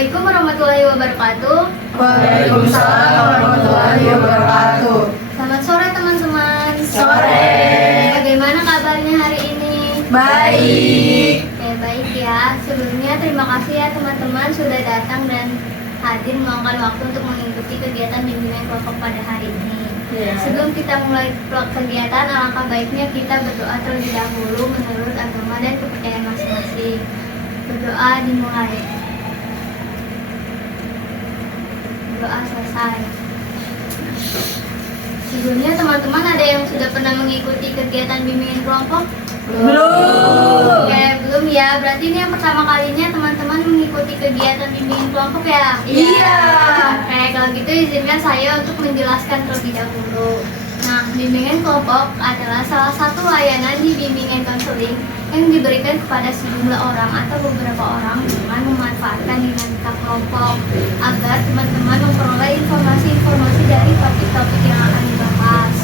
Assalamualaikum warahmatullahi wabarakatuh. Waalaikumsalam warahmatullahi wabarakatuh. Selamat sore teman-teman. Sore. Bagaimana kabarnya hari ini? Baik. Oke, baik ya. Sebelumnya terima kasih ya teman-teman sudah datang dan hadir meluangkan waktu untuk mengikuti kegiatan bimbingan kelompok pada hari ini. Sebelum kita mulai kegiatan, alangkah baiknya kita berdoa terlebih dahulu menurut agama dan kepercayaan masing-masing. Berdoa dimulai. Doa selesai. Sebelumnya teman-teman ada yang sudah pernah mengikuti kegiatan bimbingan kelompok? Belum. Oke, belum ya. Berarti ini yang pertama kalinya teman-teman mengikuti kegiatan bimbingan kelompok ya? Iya. Oke, kalau gitu izinkan saya untuk menjelaskan terlebih dahulu. Nah, bimbingan kelompok adalah salah satu layanan di bimbingan konseling yang diberikan kepada sejumlah orang atau beberapa orang dengan memanfaatkan dinamika kelompok agar teman-teman memperoleh informasi-informasi dari topik-topik yang akan dibahas.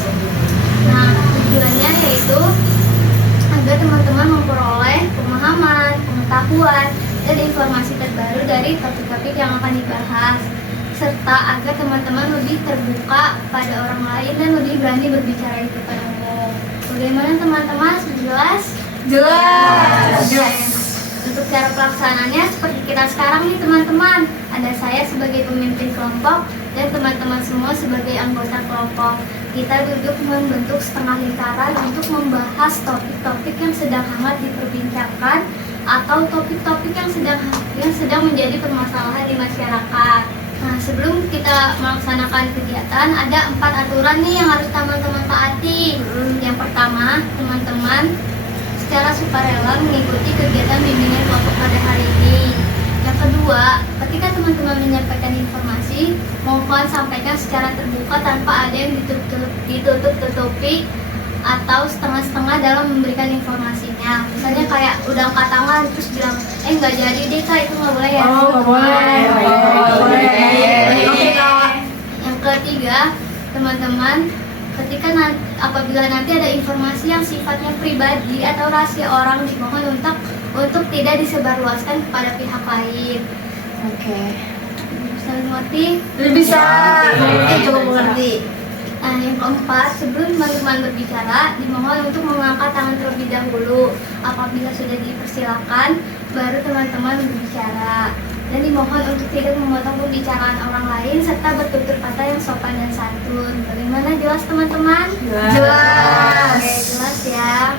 Nah, tujuannya yaitu agar teman-teman memperoleh pemahaman, pengetahuan, dan informasi terbaru dari topik-topik yang akan dibahas, serta agar teman-teman lebih terbuka pada orang lain dan lebih berani berbicara di depan umum. Bagaimana teman-teman? Jelas? Jelas. Untuk cara pelaksanaannya seperti kita sekarang nih teman-teman. Ada saya sebagai pemimpin kelompok dan teman-teman semua sebagai anggota kelompok. Kita duduk membentuk setengah lingkaran untuk membahas topik-topik yang sedang hangat diperbincangkan atau topik-topik yang sedang menjadi permasalahan di masyarakat. Nah, sebelum kita melaksanakan kegiatan, ada 4 aturan nih yang harus teman-teman taati. Yang pertama, teman-teman secara sukarela mengikuti kegiatan bimbingan kelompok pada hari ini. Yang kedua, ketika teman-teman menyampaikan informasi, mohon sampaikan secara terbuka tanpa ada yang ditutup-tutupi atau setengah-setengah dalam memberikan informasinya. Misalnya kayak udah angkat tangan terus bilang, nggak jadi deh kak, itu nggak boleh ya. Nggak boleh. Oke. Yang ketiga, teman-teman, apabila nanti ada informasi yang sifatnya pribadi atau rahasia orang, dimohon untuk tidak disebarluaskan kepada pihak lain. Oke. Bisa mengerti? Bisa. Cukup mengerti. Nah, yang keempat, sebelum teman-teman berbicara, dimohon untuk mengangkat tangan terlebih dahulu. Apabila sudah dipersilakan, baru teman-teman berbicara. Dan dimohon untuk tidak memotong pembicaraan orang lain serta bertutur kata yang sopan dan santun. Bagaimana, jelas teman-teman? Jelas. Oke, jelas ya.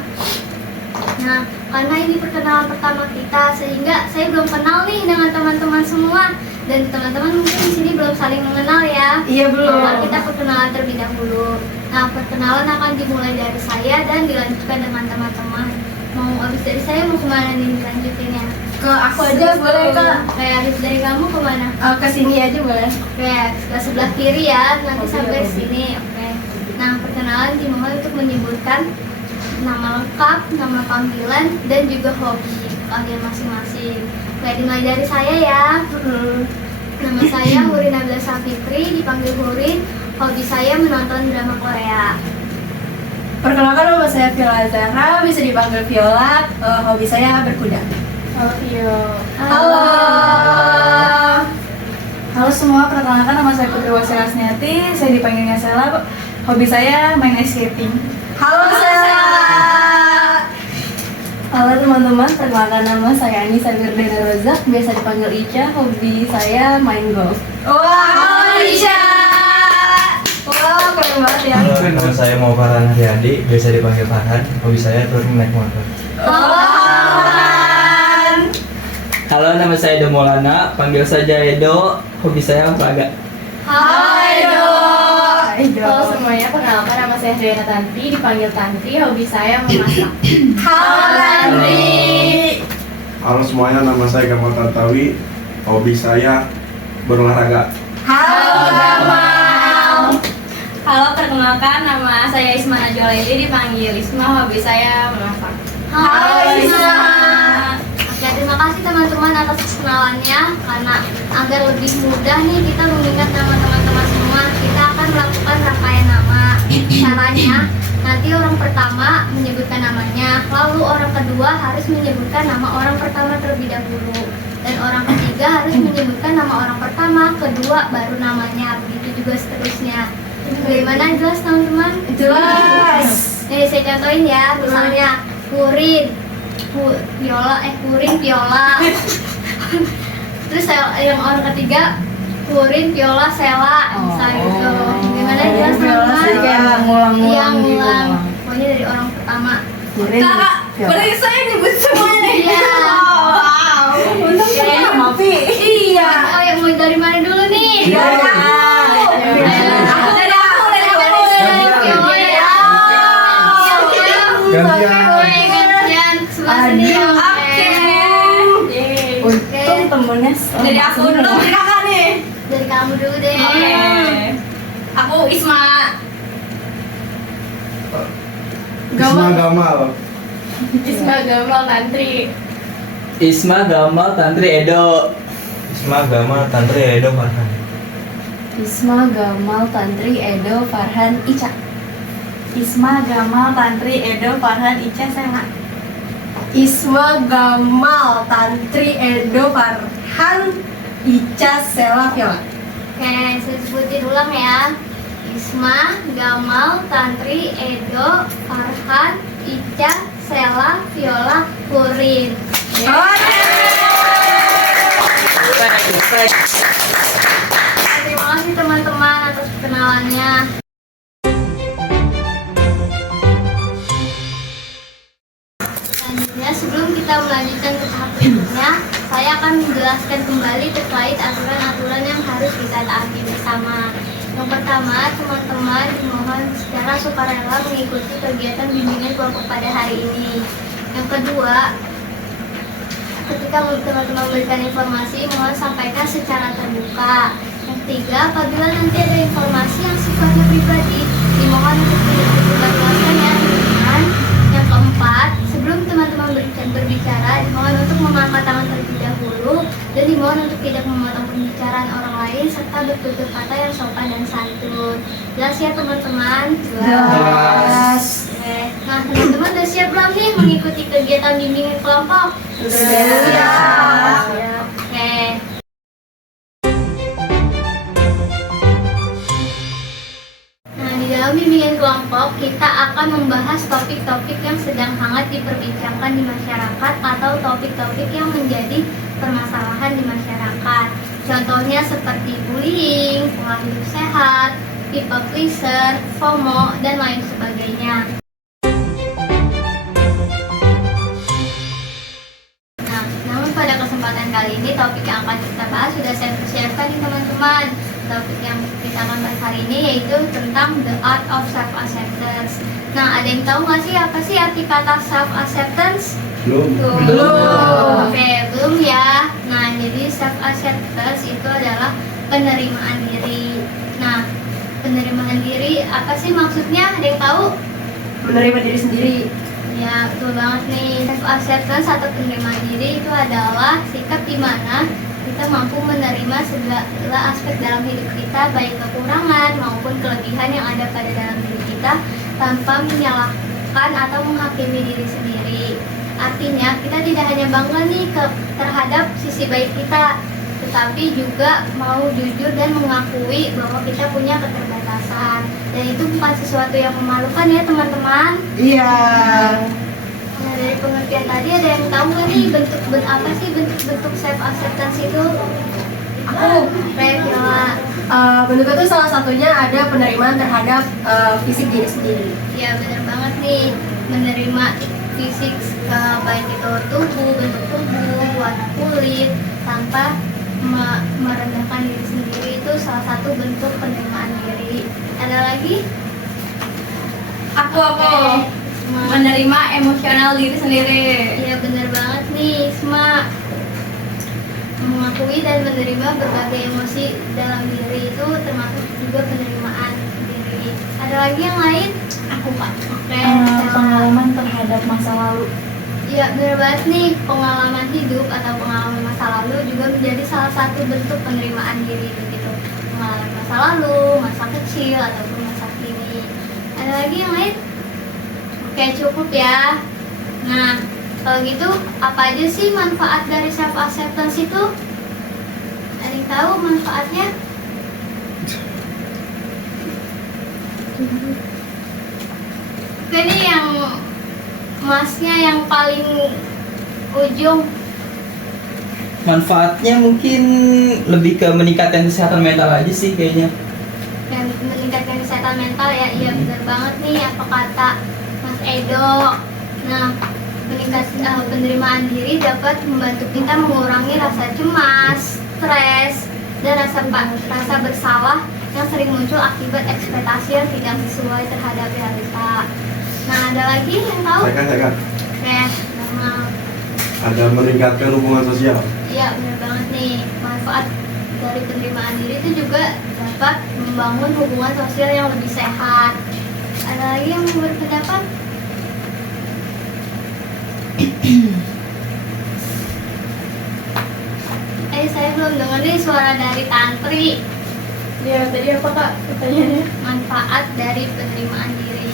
Nah, karena ini perkenalan pertama kita, sehingga saya belum kenal nih dengan teman-teman semua. Dan teman-teman mungkin di sini belum saling mengenal ya. Iya, belum. Maka kita perkenalan terlebih dahulu. Nah, perkenalan akan dimulai dari saya dan dilanjutkan dengan teman-teman. Mau habis dari saya mau kemana nih dilanjutinnya? Ke aku aja boleh kak. Kayak habis dari kamu kemana? Ke sini aja boleh. Oke, sebelah kiri ya, nanti Oke, sampai oke. sini. Oke. Nah, perkenalan dimohon untuk menyebutkan nama lengkap, nama panggilan, dan juga hobi kalian masing-masing. Oke, dimulai dari saya ya. Nama saya Hurin Nabila Safitri, dipanggil Hurin. Hobi saya menonton drama Korea. Perkenalkan, nama saya Viola Zahra, bisa dipanggil Viola. Hobi saya berkuda. Halo Vio. Halo. Halo semua, perkenalkan nama saya Putri Wasila Asniati, saya dipanggilnya Sela. Hobi saya main ice skating. Halo Sela. Halo teman-teman, perkenalkan nama saya Anissa Firdena Rozak, biasa dipanggil Ica. Hobi saya main golf. Wah, Ica. Wah, keren banget ya. Halo, nama saya Farhan Riyadi, biasa dipanggil Farhan. Hobi saya touring naik motor. Halo, nama saya Edo Maulana, panggil saja Edo. Hobi saya olahraga. Hai Halo semuanya, perkenalkan nama saya Hendriana Tanti, dipanggil Tanti. Hobi saya memasak. Halo Nandri. Halo semuanya, nama saya Gamal Tantawi. Hobi saya berolahraga. Halo Gamal. Halo, perkenalkan nama saya Isma Najwa Leli, dipanggil Isma. Hobi saya memasak. Halo Isma. Oke, terima kasih teman-teman atas perkenalannya. Karena agar lebih mudah nih kita mengingat nama teman-teman semua, kita akan melakukan rangkaian nama. Caranya, nanti orang pertama menyebutkan namanya, lalu orang kedua harus menyebutkan nama orang pertama terlebih dahulu. Dan orang ketiga harus menyebutkan nama orang pertama, kedua baru namanya, begitu juga seterusnya. Bagaimana, jelas teman-teman? Jelas. Nih saya contohin ya, misalnya Purin, Purin, Viola. Terus yang orang ketiga Purin, Viola, Sela, misalnya gitu. Gimana jelas teman-teman? Jadi kayak ngulang-ngulang Iya, gitu. ngulang. Pokoknya dari orang pertama. Purin, Kakak, Viola. berarti saya nyebut semuanya nih. Iya. Wow. Untung Kirain saya mapi. Iya. Oh, yang mau dari mana dulu nih? Dari aku. Aku dari aku. Viola ya. Gantian. Oke, gantian. Sebelah sini. Aduh. Oke. Untung temennya Dari aku dulu, dari kakak nih. Dari kamu dulu deh. Oke. Aku Isma. Isma Gamal. Isma Gamal Tantri. Isma Gamal Tantri Edo. Isma Gamal Tantri Edo Farhan. Isma Gamal Tantri Edo Farhan Ica. Isma Gamal Tantri Edo Farhan Ica Sela. Isma Gamal Tantri Edo Farhan Ica Sela Viola. Oke, saya sebutin ulang ya. Isma, Gamal, Tantri, Edo, Farhan, Ica, Sela, Viola, Purin. Terima kasih teman-teman atas perkenalannya. Selanjutnya, sebelum kita melanjutkan ke tahap berikutnya, saya akan menjelaskan kembali terkait aturan-aturan yang harus kita taati bersama. Yang pertama, teman-teman dimohon secara sukarela mengikuti kegiatan bimbingan kelompok pada hari ini. Yang kedua, ketika teman-teman memberikan informasi, mohon sampaikan secara terbuka. Yang ketiga, apabila nanti ada informasi yang sifatnya pribadi, dimohon untuk tidak disebarluaskan ya teman-teman. Yang keempat, sebelum teman-teman berbicara, dimohon untuk memantapkan terlebih dahulu dan dimohon untuk tidak memotong pembicaraan orang lain serta bertutur kata yang sopan dan santun. Jelas ya teman-teman? Jelas. Oke. Nah, teman-teman udah siap belum nih mengikuti kegiatan bimbingan kelompok? Siap. Oke. Nah, di dalam bimbingan kelompok kita akan membahas topik-topik yang sedang hangat diperbincangkan di masyarakat atau topik-topik yang menjadi permasalahan di masyarakat. Contohnya seperti bullying, pola hidup sehat, people pleaser, FOMO, dan lain sebagainya. Nah, namun pada kesempatan kali ini topik yang akan kita bahas sudah saya persiapkan nih teman-teman. Topik yang kita akan bahas hari ini yaitu tentang the art of self-acceptance. Nah, ada yang tahu nggak sih apa sih arti kata self-acceptance? Belum. Oke, belum ya. Nah, jadi self-acceptance itu adalah penerimaan diri. Nah, penerimaan diri apa sih maksudnya? Ada yang tahu? Menerima diri sendiri. Ya, betul banget nih. Self-acceptance atau penerimaan diri itu adalah sikap di mana kita mampu menerima segala aspek dalam hidup kita, baik kekurangan maupun kelebihan yang ada pada dalam diri kita, tanpa menyalahkan atau menghakimi diri sendiri. Artinya, kita tidak hanya bangga nih terhadap sisi baik kita, tetapi juga mau jujur dan mengakui bahwa kita punya keterbatasan. Dan itu bukan sesuatu yang memalukan ya teman-teman. Iya. Nah, dari pengertian tadi ada yang tahu nggak nih apa sih bentuk self acceptance itu? Aku. Viola. Bentuk itu salah satunya ada penerimaan terhadap fisik diri sendiri. Ya benar banget nih, menerima fisik baik itu tubuh, bentuk tubuh, warna kulit, tanpa merendahkan diri sendiri itu salah satu bentuk penerimaan diri. Ada lagi? Aku Oke. menerima emosional diri sendiri. Iya benar banget nih, Isma. Mengakui dan menerima berbagai emosi dalam diri itu termasuk juga penerimaan diri. Ada lagi yang lain? Aku Pak. Oke. Pengalaman terhadap masa lalu. Iya benar banget nih, pengalaman hidup atau pengalaman masa lalu juga menjadi salah satu bentuk penerimaan diri begitu. Pengalaman masa lalu, masa kecil ataupun masa kini. Ada lagi yang lain? Oke cukup ya. Nah, Kalau gitu, apa aja sih manfaat dari self acceptance itu? Ada yang tahu manfaatnya? Ini yang masnya yang paling ujung. Manfaatnya mungkin lebih ke meningkatkan kesehatan mental aja sih kayaknya. Dan meningkatkan kesehatan mental ya, iya benar banget nih apa kata Mas Edo. Nah, penerimaan diri dapat membantu kita mengurangi rasa cemas, stres, dan rasa bersalah yang sering muncul akibat ekspektasi yang tidak sesuai terhadap realita. Nah, ada lagi yang tahu? Saya kan. Oke, nah, Ada meningkatkan hubungan sosial. iya benar banget nih. Manfaat dari penerimaan diri itu juga dapat membangun hubungan sosial yang lebih sehat. Ada lagi yang mau berpendapat? Saya belum dengar nih suara dari Tantri. Ya, tadi apa Kak pertanyaannya? Manfaat dari penerimaan diri.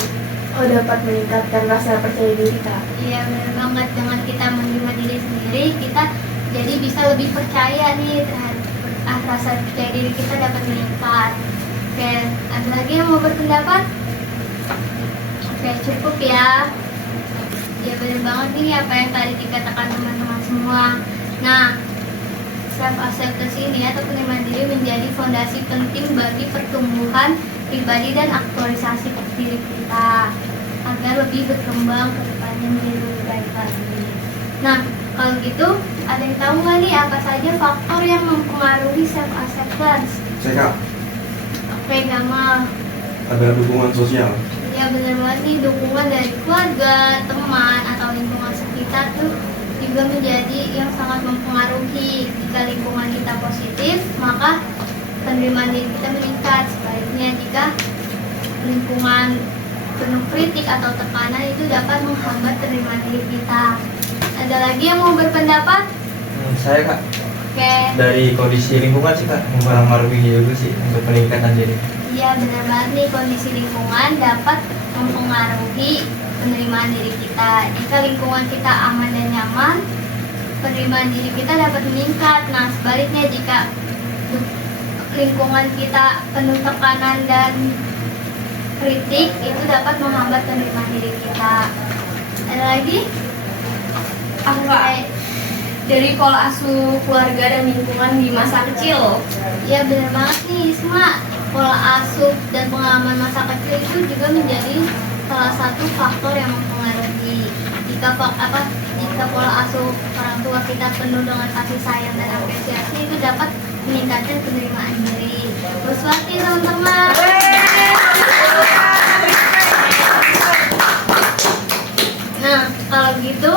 Oh, dapat meningkatkan rasa percaya diri Kak. Iya benar banget, dengan kita menerima diri sendiri, kita jadi bisa lebih percaya nih terhadap rasa percaya diri kita dapat meningkat. Oke, ada lagi yang mau berpendapat? Oke, cukup ya. Ya benar banget nih apa yang tadi dikatakan teman-teman semua. Nah, self acceptance ini atau penerimaan diri menjadi fondasi penting bagi pertumbuhan pribadi dan aktualisasi diri kita agar lebih berkembang ke depannya menjadi lebih baik lagi. Nah, kalau gitu ada yang tahu nggak nih apa saja faktor yang mempengaruhi self acceptance? Saya Kak, Oke, Gamal. ada dukungan sosial. Ya benar banget nih, dukungan dari keluarga, teman, atau lingkungan sekitar tuh juga menjadi yang sangat mempengaruhi. Jika lingkungan kita positif, maka penerimaan diri kita meningkat. Sebaliknya, jika lingkungan penuh kritik atau tekanan itu dapat menghambat penerimaan diri kita. Ada lagi yang mau berpendapat? Saya Kak, Oke, dari kondisi lingkungan sih Kak, mempengaruhi juga sih untuk peningkatan diri. iya benar banget nih, kondisi lingkungan dapat mempengaruhi penerimaan diri kita. Jika lingkungan kita aman dan nyaman, penerimaan diri kita dapat meningkat. Nah, sebaliknya jika lingkungan kita penuh tekanan dan kritik, itu dapat menghambat penerimaan diri kita. Ada lagi? Aku Kak, dari pola asuh keluarga dan lingkungan di masa kecil. Ya benar banget nih Isma, pola asuh dan pengalaman masa kecil itu juga menjadi salah satu faktor yang mempengaruhi. Jika pola asuh orang tua kita penuh dengan kasih sayang dan apresiasi, itu dapat meningkatkan penerimaan diri. Bersuati teman-teman. Nah, kalau gitu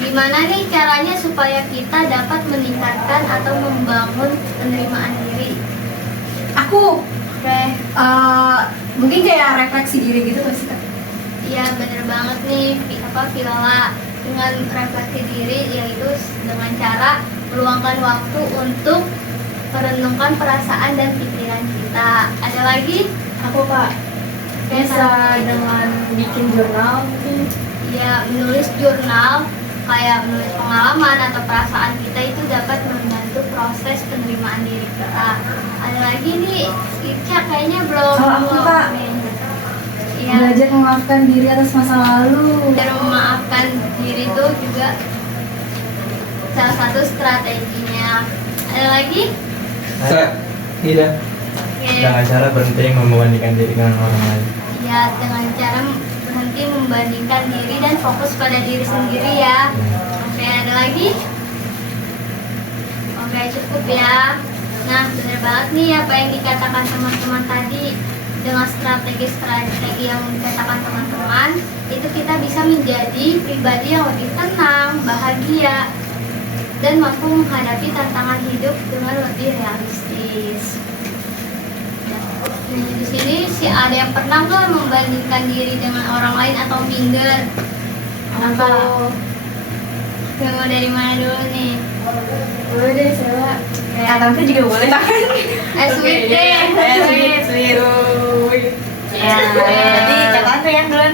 gimana nih caranya supaya kita dapat meningkatkan atau membangun penerimaan diri? Aku Oke, mungkin kayak refleksi diri gitu nggak sih Kak? iya bener banget nih Viola. Dengan refleksi diri yaitu dengan cara meluangkan waktu untuk merenungkan perasaan dan pikiran kita. Ada lagi? Aku Kak bisa dengan bikin jurnal mungkin. Ya, menulis jurnal kayak menulis pengalaman atau perasaan kita itu dapat membantu proses penerimaan diri kita. Ada lagi nih, Ica kayaknya belum. Kalau aku, Kak, Iya, belajar memaafkan diri atas masa lalu. cara memaafkan diri itu juga salah satu strateginya. Ada lagi? Tidak. Oke. Dengan cara berhenti membandingkan diri dengan orang lain. Ya, dengan cara berhenti membandingkan diri dan fokus pada diri sendiri ya. Oke, ada lagi? Oke, cukup ya. Nah, benar banget nih apa yang dikatakan teman-teman tadi. Dengan strategi-strategi yang dikatakan teman-teman, itu kita bisa menjadi pribadi yang lebih tenang, bahagia, dan mampu menghadapi tantangan hidup dengan lebih realistis. Nah, di sini si ada yang pernah nggak membandingkan diri dengan orang lain atau minder? Atau Mau dari mana dulu nih? boleh deh saya. Tante juga boleh kan? Sweet deh. Sweet. Ya, jadi Kak Tante yang duluan.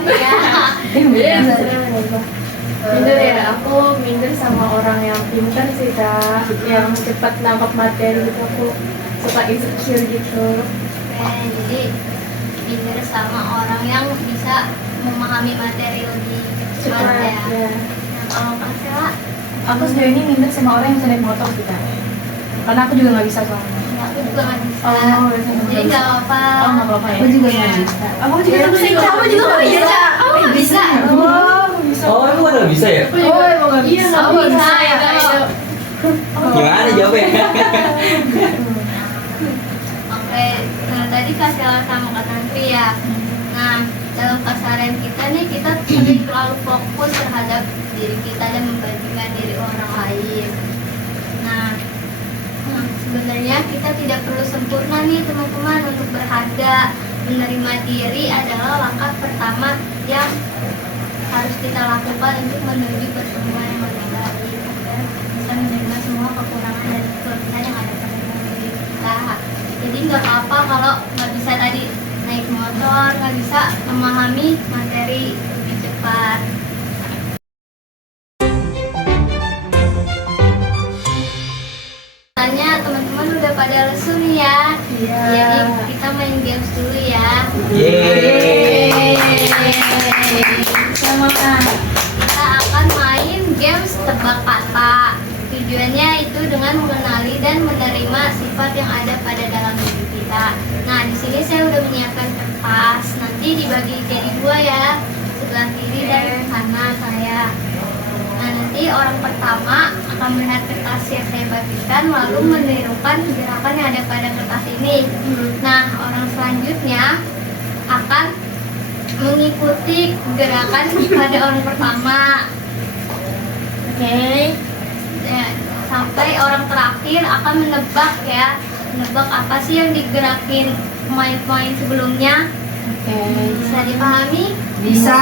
Iya. Minder ya, aku minder sama orang yang pintar sih kak, yang cepat nangkap materi gitu, aku suka insecure gitu. Oke, jadi minder sama orang yang bisa memahami materi lebih cepat Cepat ya. ya. Nah, kalau Kak Sela, Aku sejauh ini minder sama orang yang bisa naik motor sih Kak. Karena aku juga nggak bisa soalnya. ya, aku juga nggak bisa. Oh, berarti Jadi nggak apa-apa. Oh, nggak apa-apa ya. Aku juga Iya. nggak bisa. Aku juga Iya, sama sih. aku Kamu juga nggak bisa. Kamu nggak bisa? Oh, bisa. Oh, emang nggak bisa ya? Aku juga emang nggak iya bisa. nggak Oh, bisa bisa, ya ya. itu. Gimana jawabnya? Oke, nah tadi Kak Sela sama Kak Tantri ya. Nah, dalam keseharian kita nih, kita sering terlalu fokus terhadap diri kita dan membandingkan diri orang lain. Nah, sebenarnya kita tidak perlu sempurna nih teman-teman untuk berharga. Menerima diri adalah langkah pertama yang harus kita lakukan untuk menuju pertemuan yang lebih baik. Dan bisa menerima semua kekurangan dan kelebihan yang ada pada diri kita. Jadi nggak apa-apa kalau nggak bisa tadi naik motor, nggak bisa memahami materi lebih cepat. Tanya teman-teman udah pada lesu nih ya. Iya. Jadi kita main games dulu ya. Yeay. Semangat. Kita akan main games tebak kata. Tujuannya itu dengan mengenali dan menerima sifat yang ada pada dalam diri kita. Nah, di sini saya udah menyiapkan kertas. Nanti dibagi jadi dua ya, sebelah kiri dan kanan saya. Nah, nanti orang pertama akan melihat kertas yang saya bagikan lalu menirukan gerakan yang ada pada kertas ini. Nah, orang selanjutnya akan mengikuti gerakan pada orang pertama. Oke. Ya, sampai orang terakhir akan menebak ya, menebak apa sih yang digerakin pemain-pemain sebelumnya. Oke. Bisa dipahami? Bisa.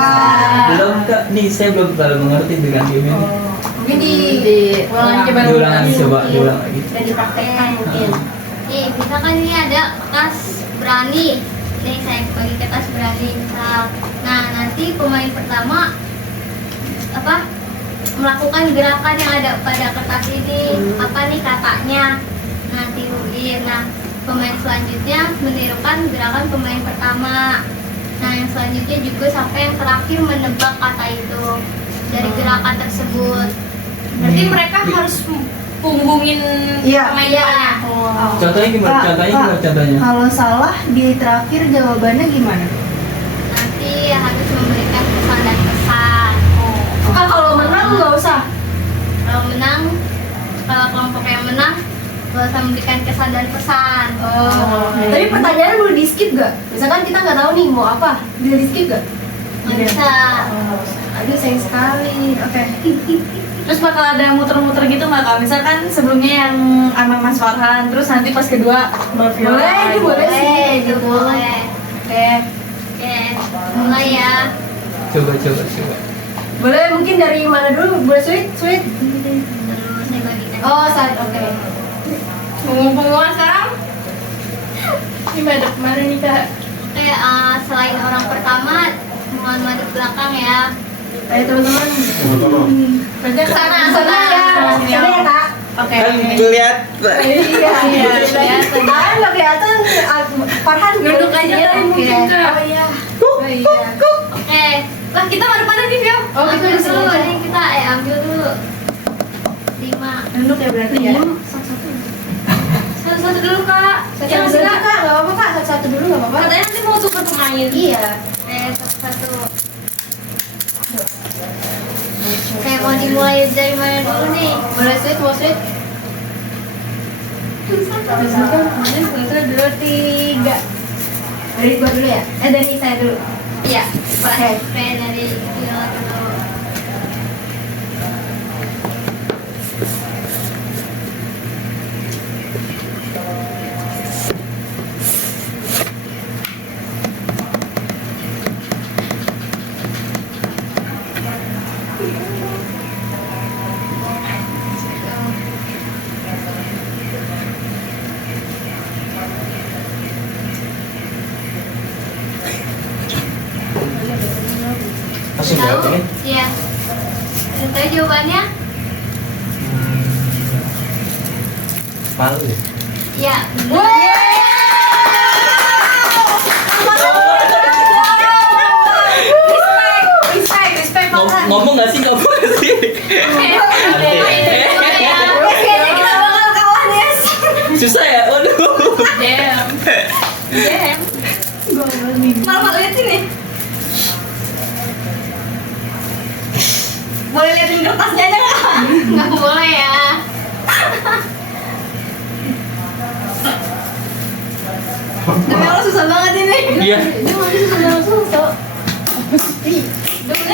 Belum Kak, nih saya belum terlalu mengerti dengan game ini. Mungkin di ulang coba Diulang lagi, coba diulang lagi. Dan dipraktekkan mungkin. Nih, misalkan ini ada kertas berani. Nih saya bagi kertas berani misal. Nah, nanti pemain pertama apa? Melakukan gerakan yang ada pada kertas ini. Apa nih katanya? Nah, tiruin. Nah, pemain selanjutnya menirukan gerakan pemain pertama. Nah, yang selanjutnya juga sampai yang terakhir menebak kata itu dari gerakan tersebut. Berarti mereka harus punggungin pemain Iya. depannya. Contohnya gimana? Kak, Contohnya Kak. gimana? Contohnya? Kalau salah di terakhir jawabannya gimana? Nanti harus memberikan pesan dan pesan. Kak, kalau menang nggak usah. Kalau menang, kalau kelompok yang menang, gak usah memberikan kesan dan pesan. Tapi pertanyaannya boleh di skip gak? Misalkan kita nggak tahu nih mau apa, bisa di skip gak? Nggak bisa. Aduh sayang sekali. Oke. Terus bakal ada muter-muter gitu nggak kak? Misalkan sebelumnya yang sama Mas Farhan, terus nanti pas kedua Mbak Viola. Boleh, itu boleh sih. Itu Gitu. boleh. Oke. Oke, mulai ya. Coba. Boleh mungkin dari mana dulu? Boleh sweet? Terus saya bagikan. Oh, saat oke. Pengumuman sekarang? Ini madep mana nih kak? Oke, selain orang pertama, mohon madep belakang ya. Ayo teman-teman. Tolong. Berarti sana ya. Sana ya kak. Oke. Kan lihat. Iya. Ah, nggak kelihatan. Farhan Duduk aja Iya, tadi oke. mungkin, Kak. Oh iya. Oh iya. Oke. Lah kita mana nih Vio? Oh kita Ambil di sini dulu, aja. ini kita ambil dulu. 5. Duduk ya berarti ya. Satu-satu dulu kak. Satu-satu dulu kak, nggak apa-apa kak. Satu-satu dulu nggak apa-apa. Katanya nanti mau tukar pemain. Iya. Oke, satu-satu. Oke, mau dimulai dari mana dulu nih? Boleh sweet, mau sweet. Satu, dua, tiga. Dari gua dulu ya? Dari saya dulu. Iya, Oke, dari Viola dulu. jawab ini. Iya. Udah tahu jawabannya? Malu ya? Iya. Respect Ngomong nggak sih? Ngomong nggak sih? Kayaknya kita bakal kalah ya. Susah ya? Waduh. Malah liatin nih. Boleh liatin kertasnya aja nggak? Nggak boleh ya. Demi Allah susah banget ini. Iya. Ini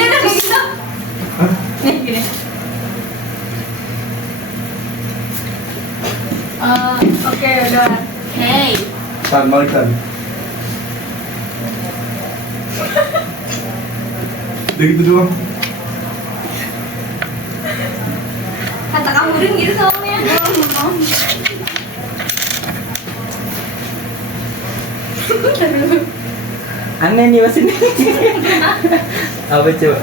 udah bisa. Nih gini. Oke udah. Hey. Tan balik tan. Udah gitu doang. Kata kamurin gitu soalnya. Aneh nih mas ini. Apa coba?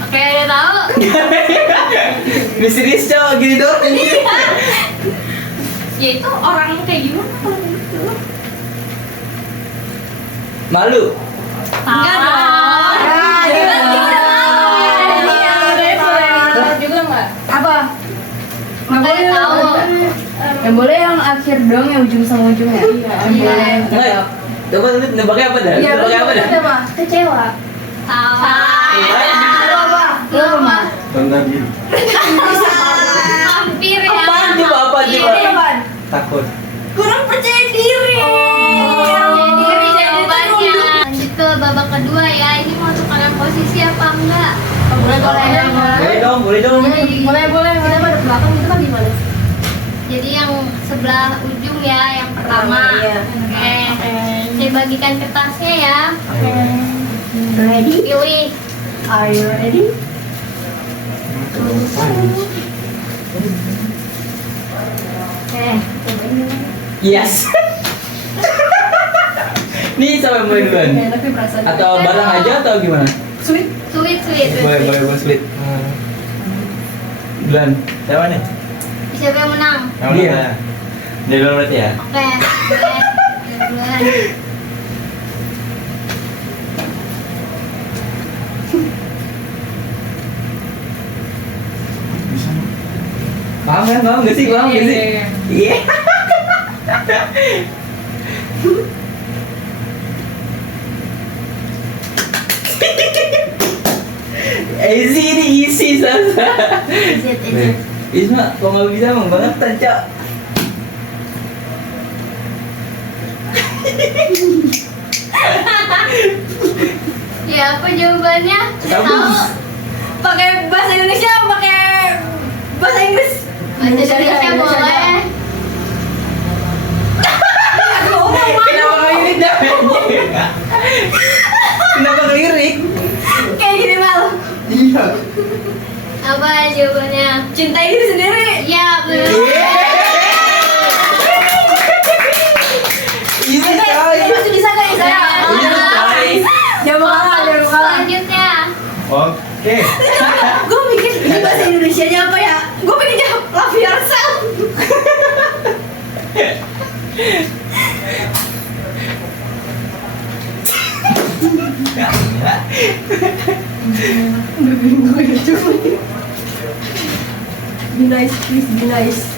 Oke, udah tahu. Misterius cowok gini doang anjir. Ya itu orang kayak gimana kalau gitu? Malu. Enggak dong. Juga nggak? Apa? Nggak boleh tahu. Yang boleh yang akhir dong, yang ujung sama ujungnya. Yang boleh. Enggak. Coba lu nebaknya apa dah? Iya, Nebaknya apa dah? apa? Kecewa. Salah. Lu apa? Lu apa? Rendah diri. Hampir ya. Apaan coba? Apa coba? Apaan? Takut. Kurang percaya diri. Jadi jawabannya. Lanjut ke babak kedua ya. Ini mau tukaran posisi apa enggak? Boleh. Boleh dong, boleh dong. Boleh. Kita pada belakang itu kan gimana? Jadi yang sebelah ujung ya, yang pertama. Iya. Oke. Saya bagikan kertasnya ya. Ready? Pilih. Are you ready? Yes. Nih sama yang mulai duluan. Tapi perasaan. Atau bareng aja atau gimana? Sweet. Sweet. Boleh split. Duluan. Siapa nih? Siapa yang menang? Yang Dia. mana? Dia dulu berarti ya? Oke. Boleh. Duluan. Bisa. Paham kan? Paham gak sih? Paham gak sih? Iya. Easy ini easy Sasa. Nih. Isma, kalau nggak bisa emang banget Cak. Ya apa jawabannya? Udah Tahu. tahu. Pakai bahasa Indonesia apa pakai bahasa Inggris? Bahasa Indonesia boleh. Kenapa ngelirik dah? Kenapa ngelirik? Kayak gini mal. Iya. Apa jawabannya? Cintai diri sendiri. Ya belum. Easy coy. Masih bisa nggak ya saya? Easy coy. Jangan kalah. Selanjutnya. Oke. Gue mikir ini bahasa Indonesia nya apa ya? Gue pengen jawab love yourself. Be nice, please be nice.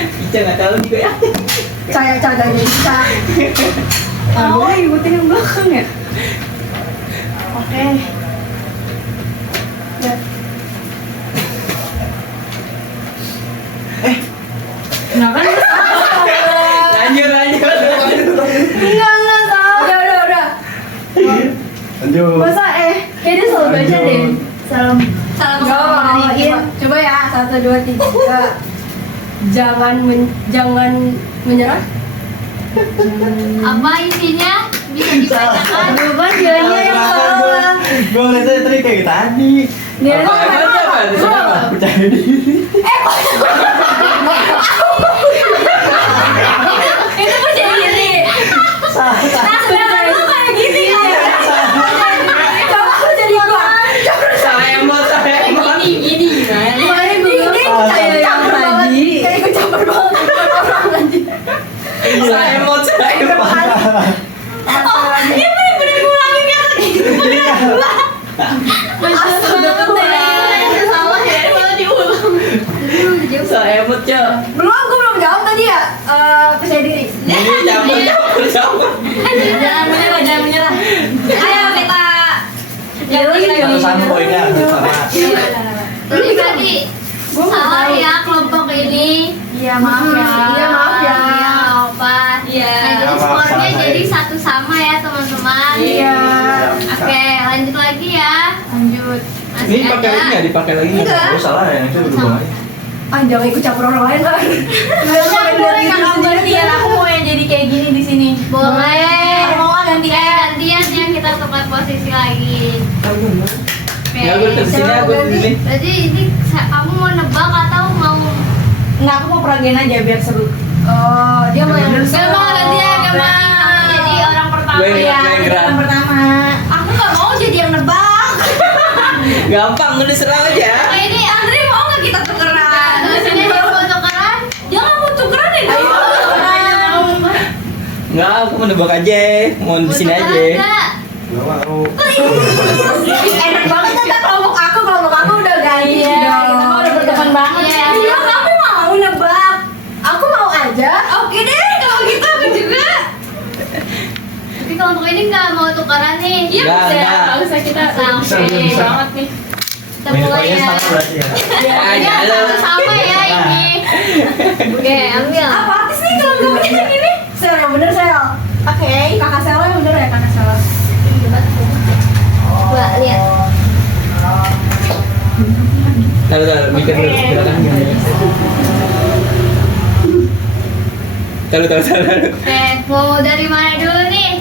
Ica nggak tahu juga ya. Bisa. Gue ngikutin yang belakang ya. Oke. Nah kan Lanjut. enggak tahu. Udah. Lanjut. Masa kayaknya selalu baca deh. Salam. Salam Enggak sama apa dikit. Coba ya, 1, 2, 3. Jangan menyerah. Apa isinya? Bisa dibacakan. Aduh kan dianya yang salah. Gue ngeliatnya tadi kayak tadi. Dia Apa? Siapa? Percaya diri. Itu percaya diri emot, Cok. Belum, gue belum jawab tadi ya. Percaya diri. Ini campur. Jangan menyerah, jangan menyerah. Ayo kita. Satu-satu poinnya sama. Jadi tadi salah ya kelompok ini. Iya maaf ya. Iya maaf ya. Iya apa? Iya. Nah, jadi Apa-apa, skornya salah jadi saya. satu sama ya teman-teman. Iya. Oke, lanjut lagi ya. Lanjut. Masih Ini pakai ini ya, dipakai lagi nggak? Enggak. Oh salah yang itu berubah aja. Ah, jangan ikut campur orang lain kan. Boleh kakak gantian, aku mau yang jadi kayak gini di sini. Boleh. Mau ah, gantian. Gantian ya kita tukar posisi lagi. Oke. Ya, gue ke sini, aku sini. Jadi ini kamu mau nebak atau mau Enggak, aku mau peragen aja biar seru. Oh, dia mau yang Gak mau gantian, gak berarti kamu mau. jadi orang pertama Gue ya? yang gerak. Yang pertama. Aku nggak mau jadi yang nebak. Gampang, udah serang aja. Oh, ini Andre mau nggak kita tukeran? Sini dia mau tukeran? Jangan mau tukeran ya. Ayo, Enggak, aku mau nebak aja. Mau di sini aja. Nggak? Nggak mau. Enak banget kan kelompok aku udah ganti. Iya, kita mau udah berteman banget. Iya. Iya, kamu mau nebak. Aku mau aja. Oke deh, kalau gitu aku juga. Tapi kelompok ini nggak mau tukeran nih. Iya, Nggak, bisa. nggak. Nggak usah kita Bisa, bisa. banget nih. Kita Minus mulai poinnya ya. sama berarti ya. Ya, Ya, jalan. sama ya ini. Oke, ambil. Apa sih kalau kamu kayak gini? Sel yang bener Sel. Oke. Kakak Sel yang bener ya kakak Sel. Coba lihat. Taruh, mikir dulu. Silakan. Taruh. Oke, mau dari mana dulu nih?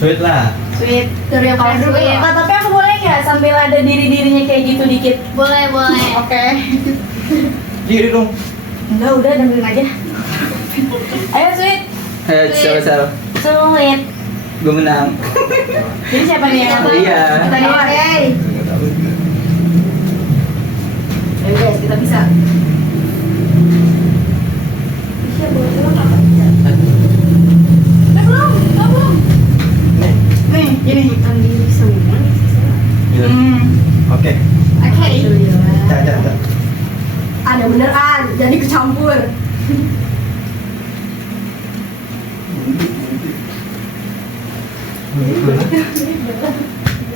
Sweet lah. Sweet. Dari yang paling dulu. Sweet. Kak, tapi aku boleh nggak sambil ada diri-dirinya kayak gitu dikit? Boleh, boleh. Oke. Diri dong. Enggak, udah dengerin aja. Ayo, Sweet. Ayo, siapa? Sweet. Gue menang. Jadi siapa nih yang Iya. Kita nih. Oke. Ayo guys, kita bisa. Nih. Nih, gini. Gitu. Oke. Oke. Jangan. Ada beneran, jadi kecampur.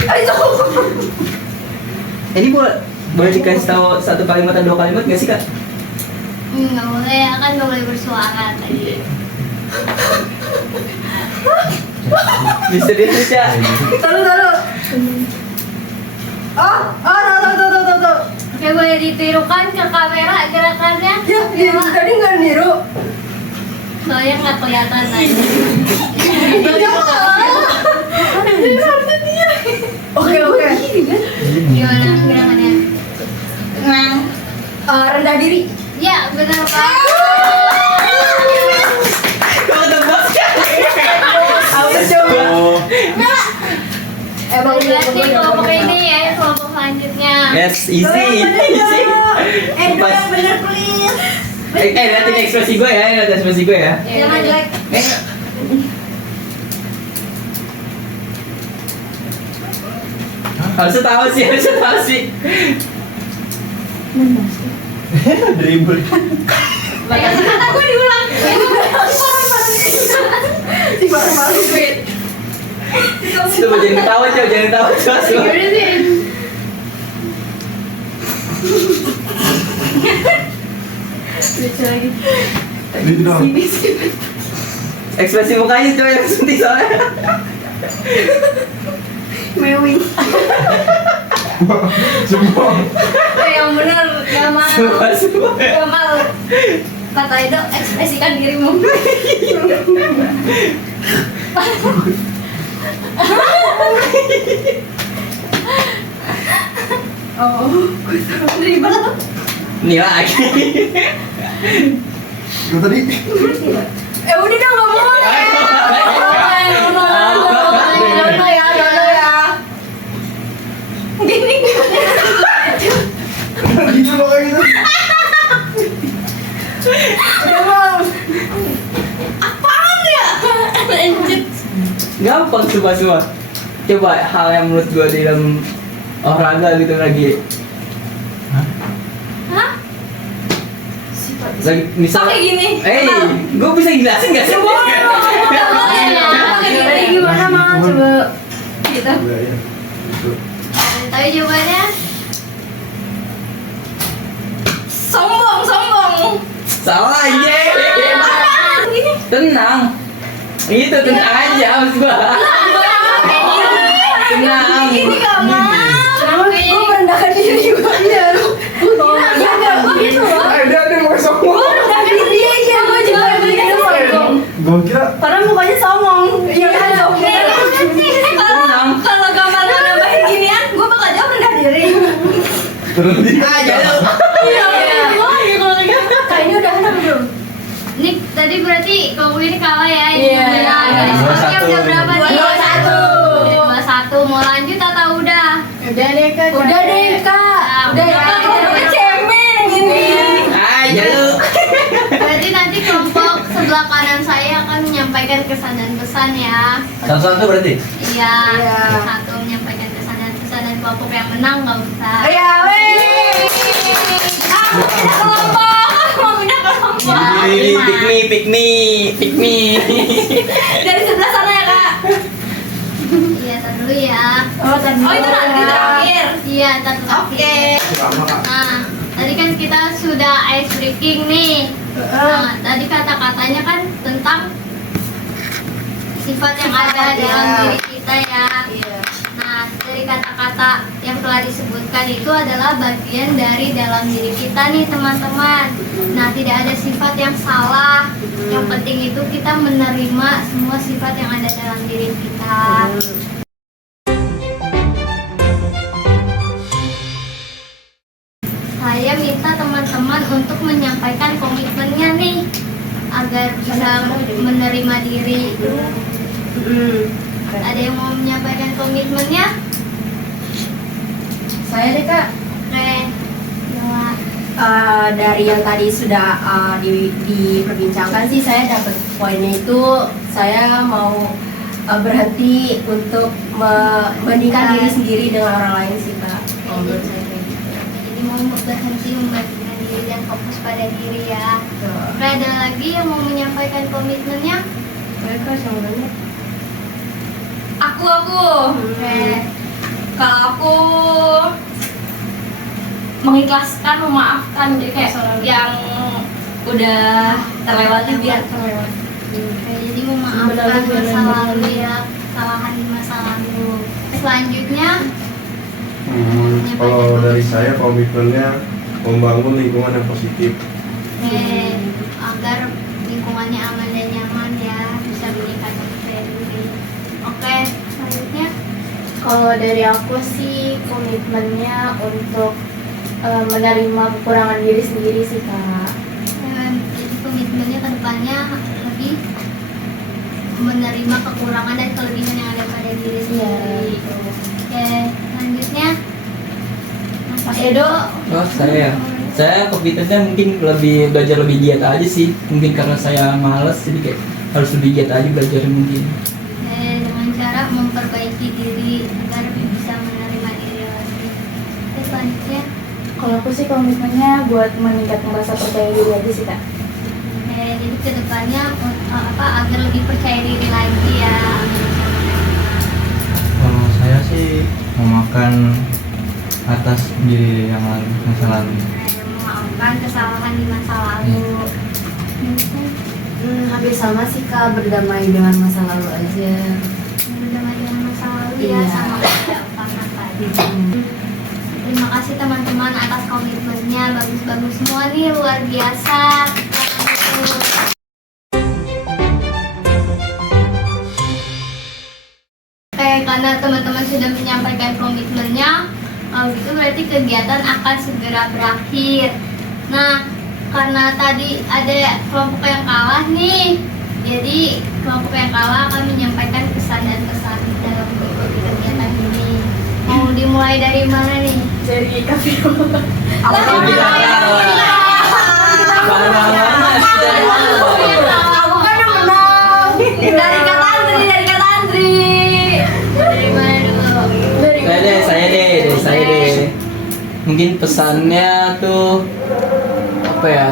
Ayo. Ini boleh dikasih tahu satu kalimat atau dua kalimat nggak sih, Kak? Nggak boleh, kan nggak boleh bersuara tadi. Bisa dibaca. Taruh. Oh, tuh. Oke, boleh ditirukan ke kamera gerakannya? Ya, tadi nggak niru. Soalnya nggak kelihatan aja. Oke. Gimana gerakannya? Rendah diri. Ya, benar Pak. Kau tebak Aku coba. Oh. Berarti kelompok ini ya, kelompok selanjutnya. Yes, easy. Pas. yang bener please. Liatin ekspresi gue ya, liatin ekspresi gue ya. Jangan jelek. Harusnya tahu sih. Dribble. Kata gue diulang. Si baru-baru sweet. Coba jangan ketawa, coba. Gimana sih? Lucu lagi. Gitu dong. Ekspresi mukanya coba yang suntik soalnya. Mewing. Semua. Yang bener gak mau. Semua. Gak mau. Kata itu ekspresikan dirimu. Oh, dribble. Nih lagi. Yang tadi. Udah dong, gak boleh. Dono ya. Gini. Gitu loh kayak gitu. Udah mau. Apaan ya? Lanjut. Gampang semua. Coba hal yang menurut gue di dalam olahraga gitu lagi. Hah? Misal Kayak gini. gue bisa jelasin gak sih? Kayak gimana mah coba kita. Enggak ya. Itu. Tahu jawabannya? Sombong. Salah aja. Tenang. Itu tenang aja maksud gua. Tenang. Ini Kamal. Gue merendahkan diri gue. Iya. Ya enggak gitu loh. Dia ada yang mau sombong. Merendahkan diri aja gue juga gitu sombong. Gue kira Karena mukanya sombong. Iya kan sombong. Kalau Kamal nambahin ginian, gue bakal jawab rendah diri. berhenti. Aja lu. Iya. Kayaknya udah enak belum? Nih tadi berarti kamu ini kalah ya. Iya. Jadi skornya 2-1. udah berapa nih? 2-1. 2-1. Mau lanjut atau udah? Udah deh kak. Udah deh kak. Udah ya. Kamu cemen gini. Aja lu. Berarti nanti kelompok sebelah kanan saya akan menyampaikan kesan dan pesan ya. Satu-satu berarti? Iya. Iya. Satu menyampaikan kesan dan pesan dan kelompok yang menang nggak usah. Iya, weh. Aku pindah kelompok. Mau pindah kelompok. Pick me. Dari sebelah sana ya kak. Iya, tar dulu ya. Oh, tadi. Oh itu nanti terakhir. Iya, tar terakhir. Sama kak. Nah, tadi kan kita sudah ice breaking nih. Nah, tadi kata-katanya kan tentang sifat yang ada dalam diri kita ya. Nah, dari kata-kata yang telah disebutkan itu adalah bagian dari dalam diri kita nih teman-teman. Nah, tidak ada sifat yang salah. Yang penting itu kita menerima semua sifat yang ada dalam diri kita. Saya minta teman-teman untuk menyampaikan komitmennya nih agar bisa menerima diri. Ada yang mau menyampaikan komitmennya? Saya deh kak. Oke. Yola. Dari yang tadi sudah diperbincangkan sih saya dapat poinnya itu saya mau berhenti untuk membandingkan diri sendiri dengan orang lain sih kak. Kalau menurut saya kayak gitu. Jadi mau berhenti membandingkan diri dan fokus pada diri ya. Oke, ada lagi yang mau menyampaikan komitmennya? Mereka sama banget. Aku. Oke. Kalau aku mengikhlaskan, memaafkan, jadi kayak yang udah terlewati biar terlewat. Oke, jadi memaafkan masa lalu ya, kesalahan di masa lalu. Selanjutnya, Kalau dari saya komitmennya membangun lingkungan yang positif. agar lingkungannya aman dan nyaman ya, bisa meningkatkan daya diri. Oke, selanjutnya. Kalau dari aku sih komitmennya untuk menerima kekurangan diri sendiri sih kak. Jadi komitmennya ke depannya lebih menerima kekurangan dan kelebihan yang ada pada diri sendiri. Oke, selanjutnya Mas Edo. Oh saya komitmennya mungkin lebih belajar lebih giat aja sih. Mungkin karena saya malas jadi kayak harus lebih giat aja belajar mungkin. Dengan cara memperbaiki diri agar bisa menerima diri lagi. Oke, selanjutnya. Kalau aku sih komitmennya buat meningkatkan rasa percaya diri aja sih kak. Jadi kedepannya agar lebih percaya diri lagi ya. Kalau saya sih memakan atas diri yang lalu, masa lalu. Memaafkan kesalahan di masa lalu. Hampir sama sih kak, berdamai dengan masa lalu aja. Berdamai dengan masa lalu ya, Iya. sama kayak Farhan tadi. Terima kasih teman-teman atas komitmennya, bagus-bagus semua nih, luar biasa. Oke, karena teman-teman sudah menyampaikan komitmennya, itu berarti kegiatan akan segera berakhir. Nah, karena tadi ada kelompok yang kalah nih, jadi kelompok yang kalah akan menyampaikan pesan dan pesan dalam mengikuti kegiatan ini. Mau dimulai dari mana nih? Dari kafe. Aku kan yang menang. Dari Kak Tantri. Dari mana dulu? Saya deh. Mungkin pesannya tuh apa ya,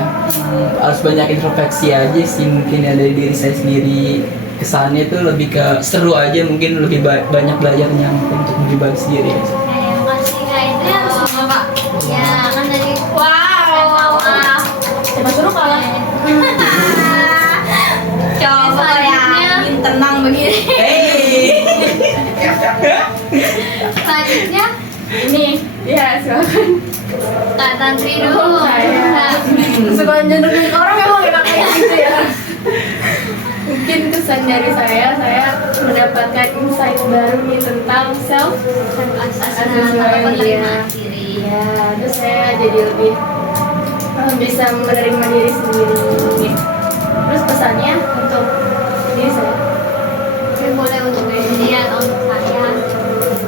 harus banyak introspeksi aja sih mungkin ya dari diri saya sendiri. Kesannya itu lebih ke seru aja, mungkin lebih banyak belajarnya untuk pribadi sendiri. Yang pasti Kak itu yang sama Kak. Ya kan dari Wow. Siapa suruh kalah? Coba ya, ingin tenang begini. selanjutnya Ini, ya silakan. Kak Tantri dulu. Saya. Suka nyenengin orang emang enak kayak gitu ya. Mungkin kesan dari saya mendapatkan insight baru nih tentang self Penerimaan diri. ya, terus saya jadi lebih bisa menerima diri sendiri. Terus pesannya untuk diri saya, Tapi boleh untuk diri atau untuk saya.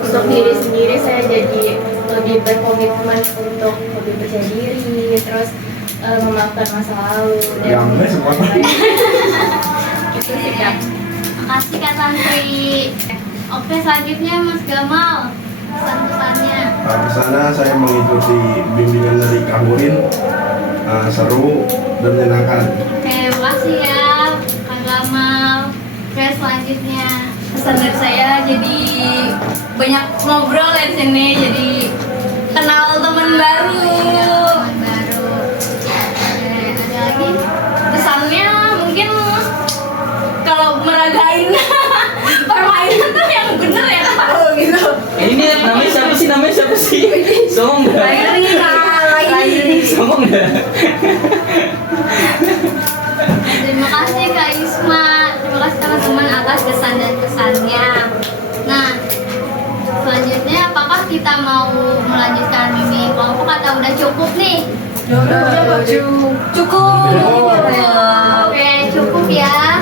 untuk diri sendiri saya jadi lebih berkomitmen untuk lebih percaya diri, terus memaafkan masa lalu Yang lain sempat. itu sih Kak. Makasih Kak Tantri. Oke, selanjutnya Mas Gamal. Pesan-pesannya. Di sana saya mengikuti bimbingan dari Kak Murin, seru dan menyenangkan. Oke, makasih ya Kak Gamal. Oke, selanjutnya. Pesan dari saya jadi banyak ngobrol ya di sini, jadi kenal teman baru. Teman baru. Oke, ada lagi? Kesannya mungkin kalau meragain permainan tuh yang bener ya kalau gitu. Ini namanya siapa sih? Songong nggak? Songong nggak? Terima kasih Kak Isma. Terima kasih teman-teman atas kesan dan kesannya. Nah, selanjutnya apakah kita mau melanjutkan bimbing kelompok atau udah cukup nih? Cukup. Oke, cukup ya.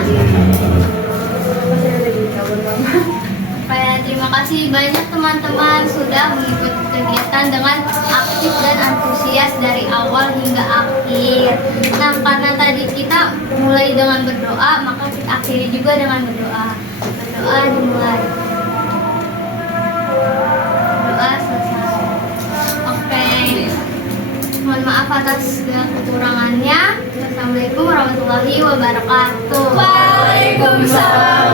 Oke, terima kasih banyak teman-teman sudah mengikuti kegiatan dengan aktif dan antusias dari awal hingga akhir. Nah, karena tadi kita mulai dengan berdoa, maka kita akhiri juga dengan berdoa. Berdoa dimulai. Doa selesai. Oke. Mohon maaf atas segala kekurangannya. Assalamualaikum warahmatullahi wabarakatuh. Waalaikumsalam